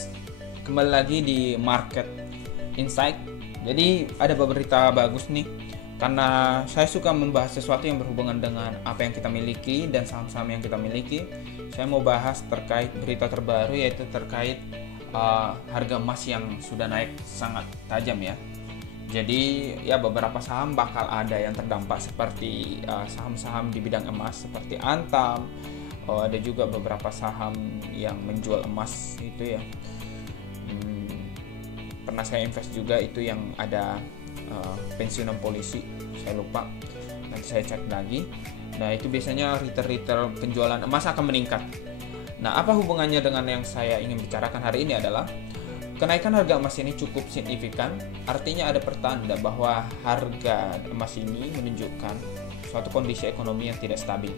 guys, kembali lagi di Market Insight. Jadi ada berita bagus nih, karena saya suka membahas sesuatu yang berhubungan dengan apa yang kita miliki dan saham-saham yang kita miliki. Saya mau bahas terkait berita terbaru, yaitu terkait harga emas yang sudah naik sangat tajam ya. Jadi ya beberapa saham bakal ada yang terdampak, seperti saham-saham di bidang emas seperti Antam. Ada juga beberapa saham yang menjual emas itu ya. Pernah saya invest juga, itu yang ada pensiunan polisi, saya lupa, nanti saya cek lagi. Nah itu biasanya retail penjualan emas akan meningkat. Nah apa hubungannya dengan yang saya ingin bicarakan hari ini adalah kenaikan harga emas ini cukup signifikan. Artinya ada pertanda bahwa harga emas ini menunjukkan suatu kondisi ekonomi yang tidak stabil.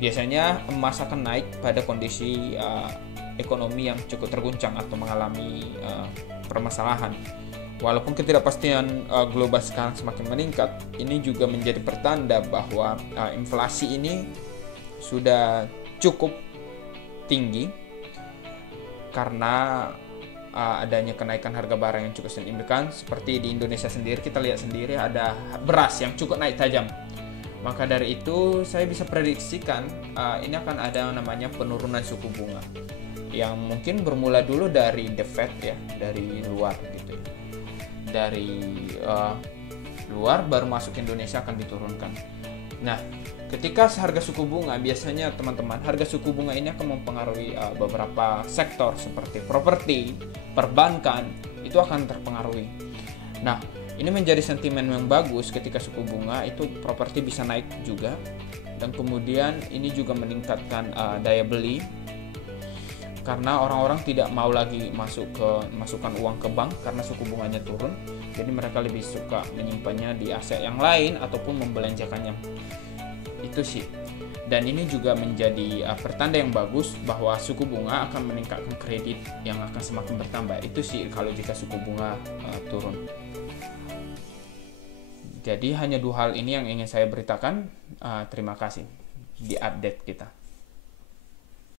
Biasanya emas akan naik pada kondisi ekonomi yang cukup terguncang atau mengalami permasalahan. Walaupun ketidakpastian global sekarang semakin meningkat, ini juga menjadi pertanda bahwa inflasi ini sudah cukup tinggi karena adanya kenaikan harga barang yang cukup signifikan. Seperti di Indonesia sendiri, kita lihat sendiri ada beras yang cukup naik tajam. Maka dari itu saya bisa prediksikan ini akan ada namanya penurunan suku bunga, yang mungkin bermula dulu dari The Fed ya, dari luar gitu ya. Dari luar baru masuk ke Indonesia akan diturunkan. Nah, ketika harga suku bunga, biasanya teman-teman, harga suku bunga ini akan mempengaruhi beberapa sektor seperti properti, perbankan, itu akan terpengaruhi. Nah, ini menjadi sentimen yang bagus ketika suku bunga itu properti bisa naik juga, dan kemudian ini juga meningkatkan daya beli karena orang-orang tidak mau lagi masukkan uang ke bank karena suku bunganya turun. Jadi mereka lebih suka menyimpannya di aset yang lain ataupun membelanjakannya. Itu sih. Dan ini juga menjadi pertanda yang bagus bahwa suku bunga akan meningkatkan kredit yang akan semakin bertambah. Itu sih kalau jika suku bunga turun. Jadi hanya dua hal ini yang ingin saya beritakan. Terima kasih di update kita.